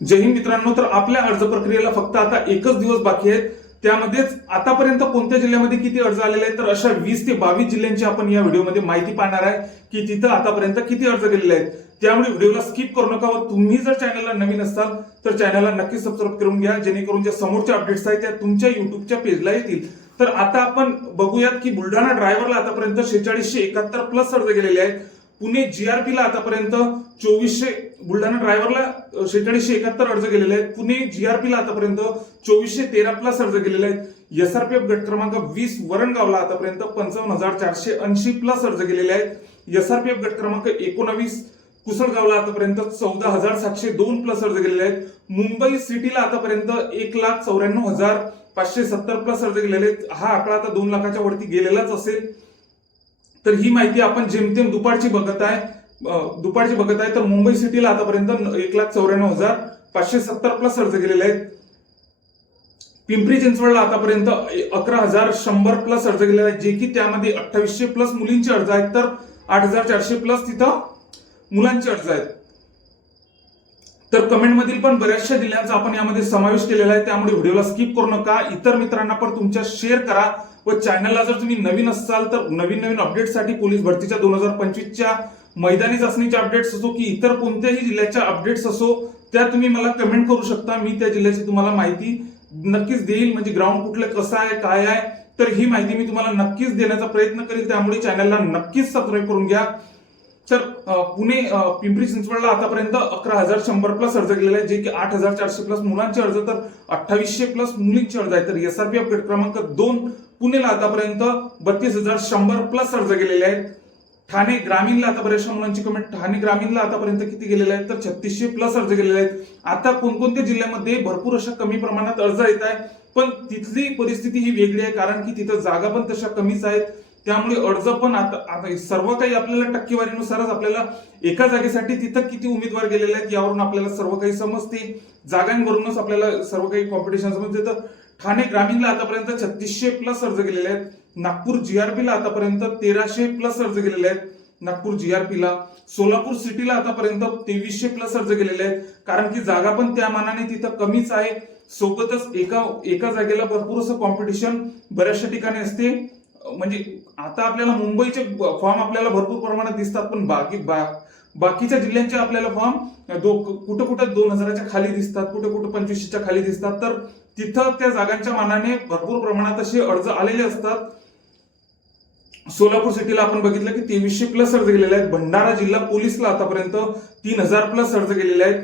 जय हिंद मित्रांनो, तर आपल्या अर्ज प्रक्रियेला फक्त आता एकच दिवस बाकी आहेत. त्यामध्येच आतापर्यंत कोणत्या जिल्ह्यामध्ये किती अर्ज आलेले आहेत तर अशा 20 ते 22 जिल्ह्यांची आपण या व्हिडिओमध्ये माहिती पाहणार आहे की तिथं आतापर्यंत किती अर्ज गेलेले आहेत. त्यामुळे व्हिडिओला स्किप करू नका व तुम्ही जर चॅनलला नवीन असाल तर चॅनलला नक्की सबस्क्राईब करून घ्या, जेणेकरून ज्या समोरच्या अपडेट्स आहेत त्या तुमच्या युट्यूबच्या पेजला येतील. तर आता आपण बघूयात की बुलढाणा ड्रायव्हरला आतापर्यंत 4671 प्लस अर्ज गेलेले आहेत. पुणे जीआरपीला आतापर्यंत 2400, बुलढाणा ड्रायव्हरला 4671 अर्ज गेलेले आहेत. पुणे जीआरपीला आतापर्यंत 2413 प्लस अर्ज गेलेले आहेत. एसआरपीएफ गट क्रमांक 20 वरणगावला आतापर्यंत 55480 प्लस अर्ज गेलेले आहेत. एसआरपीएफ गट क्रमांक 19 कुसळगावला आतापर्यंत 14702 प्लस अर्ज गेलेले आहेत. मुंबई सिटीला आतापर्यंत 1,94,570 प्लस अर्ज गेलेले आहेत. हा आकडा आता 2 लाखाच्या वरती गेलेलाच असेल. तर ही माहिती आपण जेमतेम दुपारची बघत आहे. तर मुंबई सिटीला आतापर्यंत 1,94,570 प्लस अर्ज गेलेले आहेत. पिंपरी चिंचवडला आतापर्यंत 11,100 प्लस अर्ज गेलेले आहेत, जे की त्यामध्ये 2800 प्लस मुलींचे अर्ज आहेत तर 8,400 प्लस तिथं मुलांचे अर्ज आहेत. तर कमेंटमधील पण बऱ्याचशा जिल्ह्यांचा आपण यामध्ये समावेश केलेला आहे. त्यामुळे व्हिडिओला स्किप करू नका, इतर मित्रांना पण तुमच्या शेअर करा व चॅनलला जर तुम्ही नवीन असाल तर नवीन अपडेटसाठी पोलीस भरतीच्या 2025च्या मैदानी चाचणीच्या अपडेट्स असो की इतर कोणत्याही जिल्ह्याच्या अपडेट्स असो त्या तुम्ही मला कमेंट करू शकता. मी त्या जिल्ह्याची तुम्हाला माहिती नक्कीच देईल, म्हणजे ग्राउंड कुठलं कसं आहे काय आहे तर ही माहिती मी तुम्हाला नक्कीच देण्याचा प्रयत्न करेल. त्यामुळे चॅनलला नक्कीच सबस्क्राईब करून घ्या. तर पुणे पिंपरी चिंचवडला आतापर्यंत 11,100 प्लस अर्ज गेलेले आहेत, जे की 8,400 प्लस मुलांचे अर्ज तर 2800 प्लस मुलींचे अर्ज आहेत. तर एसआरपीएफ गट क्रमांक 2 पुणेला आतापर्यंत 32,100 प्लस अर्ज गेलेले आहेत. ठाणे ग्रामीणला आता बऱ्याचशा मुलांची कमेंट, ठाणे ग्रामीणला आतापर्यंत किती गेलेले आहेत तर 3600 प्लस अर्ज गेलेले आहेत. आता कोणकोणत्या जिल्ह्यामध्ये भरपूर अशा कमी प्रमाणात अर्ज येत आहे, पण तिथली परिस्थिती ही वेगळी आहे, कारण की तिथं जागा पण तशा कमीच आहेत. त्यामुळे अर्ज पण आता सर्व काही आपल्याला टक्केवारीनुसारच आपल्याला एका जागेसाठी तिथं किती उमेदवार गेलेले आहेत यावरून आपल्याला सर्व काही समजते. जागांवरूनच आपल्याला सर्व काही कॉम्पिटिशन समजते. तर ठाणे ग्रामीणला आतापर्यंत 3600 प्लस अर्ज गेलेले आहेत. नागपूर जीआरपीला आतापर्यंत 1300 प्लस अर्ज गेलेले आहेत. नागपूर जीआरपीला. सोलापूर सिटीला आतापर्यंत 2300 प्लस अर्ज गेलेले आहेत, कारण की जागा पण त्या मानाने तिथं कमीच आहे. सोबतच एका जागेला भरपूर असं कॉम्पिटिशन बऱ्याचशा ठिकाणी असते. म्हणजे आता आपल्याला मुंबईचे फॉर्म आपल्याला भरपूर प्रमाणात दिसतात, पण बाकीच्या जिल्ह्यांचे आपल्याला फॉर्म कुठं कुठं 2000च्या खाली दिसतात, कुठं कुठं 2500च्या खाली दिसतात. तर तिथं त्या जागांच्या मानाने भरपूर प्रमाणात असे अर्ज आलेले असतात. सोलापूर सिटीला आपण बघितलं की 2300 प्लस अर्ज गेलेले आहेत. भंडारा जिल्हा पोलीसला आतापर्यंत 3000 प्लस अर्ज गेलेले आहेत.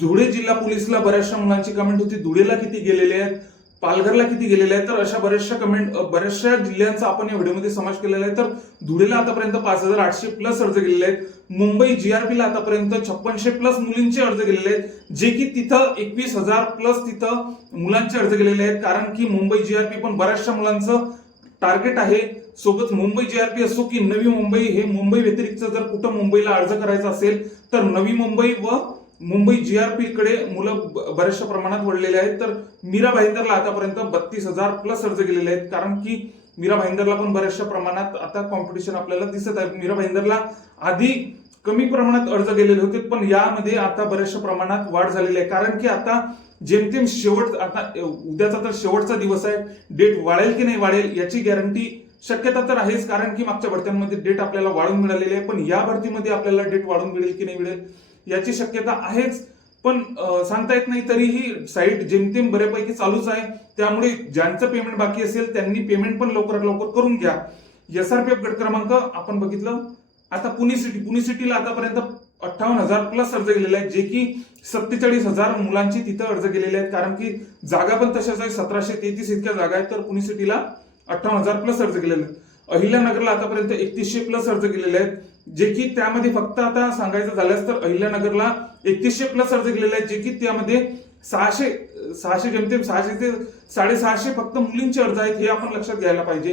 धुळे जिल्हा पोलीसला बऱ्याचशा मुलांची कमेंट होती, धुळेला किती गेलेले आहेत, पालघरला किती गेलेले आहेत. तर अशा बऱ्याचशा जिल्ह्यांचा आपण या व्हिडिओमध्ये समावेश केलेला आहे. तर धुळेला आतापर्यंत 5800 प्लस अर्ज गेलेले आहेत. मुंबई जीआरपीला आतापर्यंत 5600 प्लस मुलींचे अर्ज गेलेले आहेत, जे की तिथं 21,000 प्लस तिथं मुलांचे अर्ज गेलेले आहेत, कारण की मुंबई जीआरपी पण बऱ्याचशा मुलांचं टार्गेट आहे. सोबत मुंबई जीआरपी असो की नवी मुंबई, हे मुंबई व्यतिरिक्त जर कुठं मुंबईला अर्ज करायचा असेल तर नवी मुंबई व मुंबई जीआरपी कडे मुलं बऱ्याचशा प्रमाणात वळलेले आहेत. तर मीरा भाईंदरला आतापर्यंत 32,000 प्लस अर्ज गेलेले आहेत, कारण की मीरा भाईंदरला पण बऱ्याचशा प्रमाणात आता कॉम्पिटिशन आपल्याला दिसत आहे. मीरा भाईंदरला आधी कमी प्रमाणात अर्ज गेलेले होते, पण यामध्ये आता बऱ्याचशा प्रमाणात वाढ झालेली आहे, कारण की आता जेमतेम आता उद्याचा तर शेवटचा दिवस आहे. डेट वाढेल की नाही वाढेल याची गॅरंटी शक्यता तर आहेच, कारण की मागच्या भरत्यांमध्ये डेट आपल्याला वाढून मिळालेली आहे, पण या भरतीमध्ये आपल्याला डेट वाढून मिळेल की नाही मिळेल याची शक्यता आहेच, पण सांगता येत नाही. तरीही साईट जेमतेम बऱ्यापैकी चालूच आहे. त्यामुळे ज्यांचं पेमेंट बाकी असेल त्यांनी पेमेंट पण लवकरात लवकर करून घ्या. एसआरपीएफ गट क्रमांक आपण बघितलं. आता पुणे सिटीला आतापर्यंत 58,000 प्लस अर्ज गेलेले आहेत, जे की 47,000 मुलांची तिथं अर्ज गेलेले आहेत, कारण की जागा पण तशाच आहे. 1733 इतक्या जागा आहेत, तर पुणे सिटीला 58,000 प्लस अर्ज गेलेले आहेत. अहिल्यानगरला आतापर्यंत 3100 प्लस अर्ज गेलेले आहेत, जे की त्यामध्ये फक्त आता सांगायचं झाल्यास तर अहिल्यानगरला 3100 प्लस अर्ज गेलेले आहेत, जे की त्यामध्ये 600 जेमतेम 600 ते 650 फक्त मुलींचे अर्ज आहेत, हे आपण लक्षात घ्यायला पाहिजे.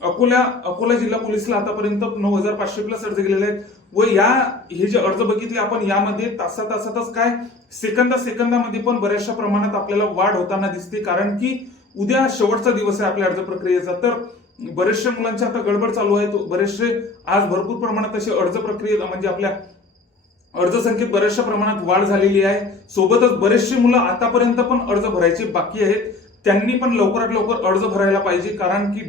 अकोला जिल्हा पोलीसला आतापर्यंत 9,500 प्लस अर्ज गेलेले आहेत. व हे जे अर्ज बघितले आपण यामध्ये तासातच काय सेकंदामध्ये पण बऱ्याचशा प्रमाणात आपल्याला वाढ होताना दिसते, कारण की उद्या शेवटचा दिवस आहे आपल्या अर्ज प्रक्रियेचा. तर बरेचशा मुलांची आता गडबड चालू आहे. बरेचसे आज भरपूर प्रमाणात असे अर्ज प्रक्रियेत म्हणजे आपल्या अर्ज संख्येत बऱ्याचशा प्रमाणात वाढ झालेली आहे. सोबतच बरेचसे मुलं आतापर्यंत पण अर्ज भरायचे बाकी आहेत, त्यांनी पण लवकरात लवकर अर्ज भरायला पाहिजे. कारण की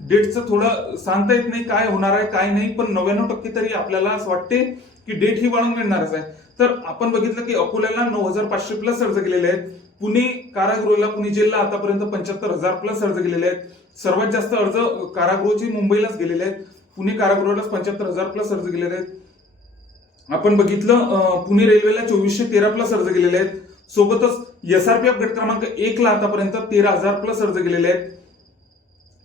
डेटचं थोडं सांगता येत नाही काय होणार आहे काय नाही, पण 99% तरी आपल्याला असं वाटते की डेट ही वाढून मिळणारच आहे. तर आपण बघितलं की अकोल्याला 9,500 प्लस अर्ज गेलेले आहेत. पुणे कारागृहाला, पुणे जेलला आतापर्यंत 75,000 प्लस अर्ज गेलेले आहेत. सर्वात जास्त अर्ज कारागृहाचे मुंबईलाच गेलेले आहेत. पुणे कारागृहालाच 75,000 प्लस अर्ज गेलेले आहेत. आपण बघितलं पुणे रेल्वेला 2413 प्लस अर्ज गेलेले आहेत. सोबतच SRPF गट क्रमांक 1 ला आतापर्यंत 13,000 प्लस अर्ज गेलेले आहेत.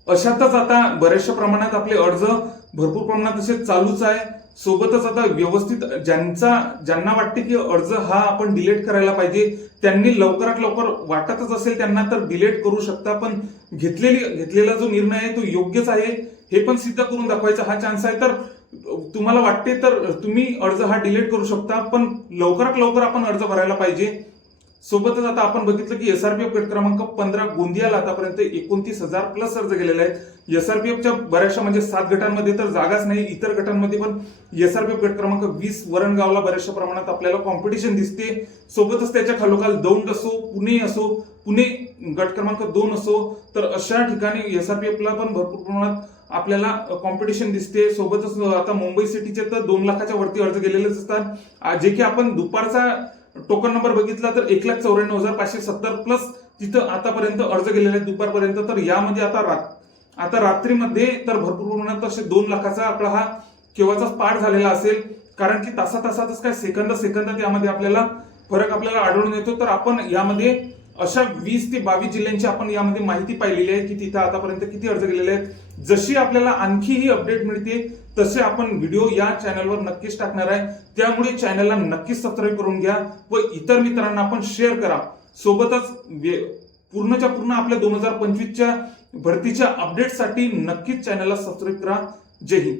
अशातच आता बऱ्याचशा प्रमाणात आपले अर्ज भरपूर प्रमाणात असे चालूच आहे. सोबतच आता व्यवस्थित ज्यांना वाटते की अर्ज हा आपण डिलीट करायला पाहिजे, त्यांनी लवकरात लवकर वाटतच असेल त्यांना तर डिलीट करू शकता. पण घेतलेला जो निर्णय आहे तो योग्यच आहे हे पण सिद्ध करून दाखवायचा हा चान्स आहे. तर तुम्हाला वाटते तर तुम्ही अर्ज हा डिलीट करू शकता, पण लवकरात लवकर आपण अर्ज भरायला पाहिजे. सोबतच आता आपण बघितलं की SRPF गट क्रमांक 15 गोंदियाला आतापर्यंत 29,000 प्लस अर्ज गेलेले आहेत. SRPFच्या बऱ्याचशा म्हणजे 7 गटांमध्ये तर जागाच नाही, इतर गटांमध्ये पण SRPF गट क्रमांक 20 वरणगावला बऱ्याचशा प्रमाणात आपल्याला कॉम्पिटिशन दिसते. सोबतच त्याच्या खालोखाल दौंड असो, पुणे गट क्रमांक 2 असो, तर अशा ठिकाणी SRPFला पण भरपूर प्रमाणात आपल्याला कॉम्पिटिशन दिसते. सोबतच आता मुंबई सिटीचे तर 2 लाखाच्या वरती अर्ज गेलेलेच असतात, जे की आपण दुपारचा टोकन नंबर बघितला तर 1,94,570 प्लस तिथं आतापर्यंत अर्ज गेलेले आहेत दुपारपर्यंत. तर यामध्ये आता रात्रीमध्ये तर भरपूर प्रमाणात असे 2 लाखाचा आकडा हा केव्हाचाच पार झालेला असेल. कारण की तासातच काय सेकंदात यामध्ये आपल्याला फरक आपल्याला आढळून येतो. तर आपण यामध्ये अशा 20 ते 22 जिल्ह्यांची आपण यामध्ये माहिती पाहिलेली आहे की तिथं आतापर्यंत किती अर्ज गेलेले आहेत. जशी आपल्याला आणखीही अपडेट मिळते तसे आपण व्हिडिओ या चॅनलवर नक्कीच टाकणार आहे. त्यामुळे चॅनलला नक्कीच सबस्क्राईब करून घ्या व इतर मित्रांना आपण शेअर करा. सोबतच पूर्णच्या पूर्ण आपल्या 2025च्या भरतीच्या अपडेटसाठी नक्कीच चॅनलला सबस्क्राईब करा. जय हिंद.